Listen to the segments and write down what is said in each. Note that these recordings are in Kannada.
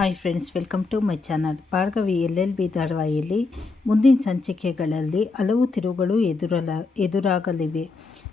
Hi friends, welcome to my channel. Bhargavi LLB ಧಾರಾವಾಹಿಯಲ್ಲಿ ಮುಂದಿನ ಸಂಚಿಕೆಗಳಲ್ಲಿ ಹಲವು ತಿರುವುಗಳು ಎದುರಾಗಲಿವೆ.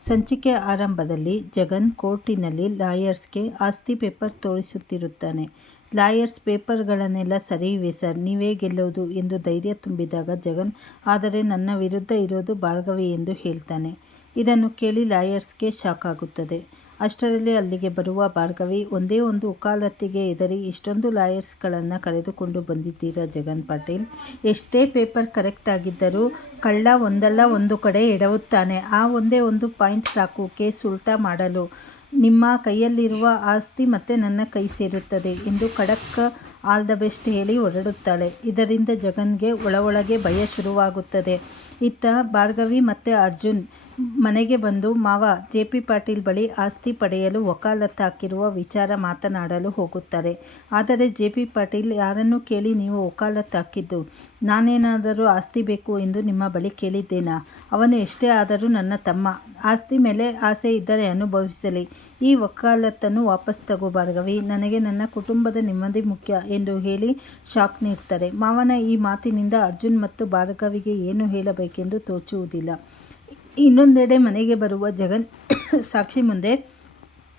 ಸಂಚಿಕೆ ಆರಂಭದಲ್ಲಿ ಜಗನ್ ಕೋರ್ಟಿನಲ್ಲಿ ಲಾಯರ್ಸ್ಗೆ ಆಸ್ತಿ ಪೇಪರ್ ತೋರಿಸುತ್ತಿರುತ್ತಾನೆ. ಲಾಯರ್ಸ್ ಪೇಪರ್ಗಳನ್ನೆಲ್ಲ ಸರಿ ಇವೆ ಸರ್, ನೀವೇ ಗೆಲ್ಲೋದು ಎಂದು ಧೈರ್ಯ ತುಂಬಿದಾಗ ಜಗನ್ ಆದರೆ ನನ್ನ ವಿರುದ್ಧ ಇರೋದು ಭಾರ್ಗವಿ ಎಂದು ಹೇಳ್ತಾನೆ. ಇದನ್ನು ಕೇಳಿ ಲಾಯರ್ಸ್ಗೆ ಶಾಕ್ ಆಗುತ್ತದೆ. ಅಷ್ಟರಲ್ಲಿ ಅಲ್ಲಿಗೆ ಬರುವ ಭಾರ್ಗವಿ, ಒಂದೇ ಒಂದು ವಕಾಲತ್ತಿಗೆ ಹೆದರಿ ಇಷ್ಟೊಂದು ಲಾಯರ್ಸ್ಗಳನ್ನು ಕರೆದುಕೊಂಡು ಬಂದಿದ್ದೀರಾ ಜಗನ್ ಪಾಟೀಲ್? ಎಷ್ಟೇ ಪೇಪರ್ ಕರೆಕ್ಟ್ ಆಗಿದ್ದರೂ ಕಳ್ಳ ಒಂದಲ್ಲ ಒಂದು ಕಡೆ ಎಡವುತ್ತಾನೆ. ಆ ಒಂದೇ ಒಂದು ಪಾಯಿಂಟ್ ಸಾಕು ಕೇಸ್ ಉಲ್ಟಾ ಮಾಡಲು. ನಿಮ್ಮ ಕೈಯಲ್ಲಿರುವ ಆಸ್ತಿ ಮತ್ತೆ ನನ್ನ ಕೈ ಸೇರುತ್ತದೆ ಎಂದು ಖಡಕ್ ಆಲ್ ದ ಬೆಸ್ಟ್ ಹೇಳಿ ಹೊರಡುತ್ತಾಳೆ. ಇದರಿಂದ ಜಗನ್ಗೆ ಒಳಗೆ ಭಯ ಶುರುವಾಗುತ್ತದೆ. ಇತ್ತ ಭಾರ್ಗವಿ ಮತ್ತು ಅರ್ಜುನ್ ಮನೆಗೆ ಬಂದು ಮಾವ JP ಪಾಟೀಲ್ ಬಳಿ ಆಸ್ತಿ ಪಡೆಯಲು ವಕಾಲತ್ತು ಹಾಕಿರುವ ವಿಚಾರ ಮಾತನಾಡಲು ಹೋಗುತ್ತಾರೆ. ಆದರೆ JP ಪಾಟೀಲ್, ಯಾರನ್ನು ಕೇಳಿ ನೀವು ವಕಾಲತ್ತು ಹಾಕಿದ್ದು? ನಾನೇನಾದರೂ ಆಸ್ತಿ ಬೇಕು ಎಂದು ನಿಮ್ಮ ಬಳಿ ಕೇಳಿದ್ದೇನಾ? ಅವನು ಎಷ್ಟೇ ಆದರೂ ನನ್ನ ತಮ್ಮ. ಆಸ್ತಿ ಮೇಲೆ ಆಸೆ ಇದ್ದರೆ ಅನುಭವಿಸಲಿ. ಈ ವಕಾಲತ್ತನ್ನು ವಾಪಸ್ ತಗೋ ಭಾರ್ಗವಿ, ನನಗೆ ನನ್ನ ಕುಟುಂಬದ ನೆಮ್ಮದಿ ಮುಖ್ಯ ಎಂದು ಹೇಳಿ ಶಾಕ್ ನೀಡ್ತಾರೆ. ಮಾವನ ಈ ಮಾತಿನಿಂದ ಅರ್ಜುನ್ ಮತ್ತು ಭಾರ್ಗವಿಗೆ ಏನು ಹೇಳಬೇಕೆಂದು ತೋಚುವುದಿಲ್ಲ. ಇನ್ನೊಂದೆಡೆ ಮನೆಗೆ ಬರುವ ಜಗನ್ ಸಾಕ್ಷಿ ಮುಂದೆ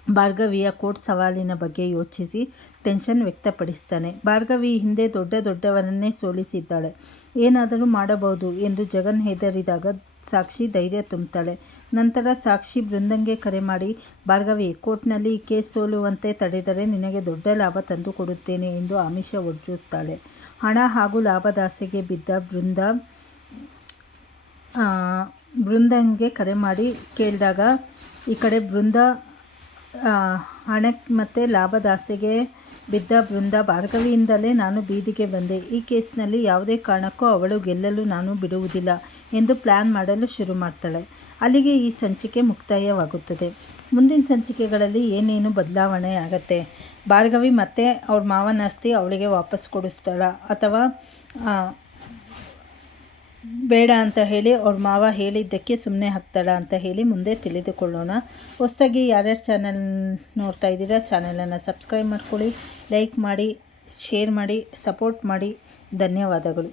ಭಾರ್ಗವಿಯ ಕೋರ್ಟ್ ಸವಾಲಿನ ಬಗ್ಗೆ ಯೋಚಿಸಿ ಟೆನ್ಷನ್ ವ್ಯಕ್ತಪಡಿಸ್ತಾನೆ. ಭಾರ್ಗವಿ ಹಿಂದೆ ದೊಡ್ಡವರನ್ನೇ ಸೋಲಿಸಿದ್ದಾಳೆ, ಏನಾದರೂ ಮಾಡಬಹುದು ಎಂದು ಜಗನ್ ಹೆದರಿದಾಗ ಸಾಕ್ಷಿ ಧೈರ್ಯ ತುಂಬುತ್ತಾಳೆ. ನಂತರ ಸಾಕ್ಷಿ ಬೃಂದಂಗೆ ಕರೆ ಮಾಡಿ, ಭಾರ್ಗವಿ, ಕೋರ್ಟ್ನಲ್ಲಿ ಈ ಕೇಸ್ ಸೋಲುವಂತೆ ತಡೆದರೆ ನಿನಗೆ ದೊಡ್ಡ ಲಾಭ ತಂದು ಕೊಡುತ್ತೇನೆ ಎಂದು ಆಮಿಷ ಒಡ್ಡುತ್ತಾಳೆ. ಹಣ ಹಾಗೂ ಲಾಭದಾಸೆಗೆ ಬಿದ್ದ ಬೃಂದಂಗೆ ಕರೆ ಮಾಡಿ ಕೇಳಿದಾಗ ಈ ಕಡೆ ಹಣಕ್ಕೆ ಮತ್ತು ಲಾಭದಾಸೆಗೆ ಬಿದ್ದ ಭಾರ್ಗವಿಯಿಂದಲೇ ನಾನು ಬೀದಿಗೆ ಬಂದೆ. ಈ ಕೇಸ್ನಲ್ಲಿ ಯಾವುದೇ ಕಾರಣಕ್ಕೂ ಅವಳು ಗೆಲ್ಲಲು ನಾನು ಬಿಡುವುದಿಲ್ಲ ಎಂದು ಪ್ಲ್ಯಾನ್ ಮಾಡಲು ಶುರು ಮಾಡ್ತಾಳೆ. ಅಲ್ಲಿಗೆ ಈ ಸಂಚಿಕೆ ಮುಕ್ತಾಯವಾಗುತ್ತದೆ. ಮುಂದಿನ ಸಂಚಿಕೆಗಳಲ್ಲಿ ಏನೇನು ಬದಲಾವಣೆ ಆಗತ್ತೆ? ಭಾರ್ಗವಿ ಮತ್ತೆ ಅವ್ರ ಮಾವನ ಆಸ್ತಿ ಅವಳಿಗೆ ವಾಪಸ್ ಕೊಡಿಸ್ತಾಳ ಅಥವಾ ಬೇಡ ಅಂತ ಹೇಳಿ ಅವ್ರ ಮಾವ ಹೇಳಿದ್ದಕ್ಕೆ ಸುಮ್ಮನೆ ಹಾಕ್ತಾಳ ಅಂತ ಹೇಳಿ ಮುಂದೆ ತಿಳಿದುಕೊಳ್ಳೋಣ. ಹೊಸದಾಗಿ ಯಾರ್ಯಾರು ಚಾನಲ್ ನೋಡ್ತಾ ಇದ್ದೀರಾ ಚಾನಲನ್ನು ಸಬ್ಸ್ಕ್ರೈಬ್ ಮಾಡ್ಕೊಳ್ಳಿ, ಲೈಕ್ ಮಾಡಿ, ಶೇರ್ ಮಾಡಿ, ಸಪೋರ್ಟ್ ಮಾಡಿ. ಧನ್ಯವಾದಗಳು.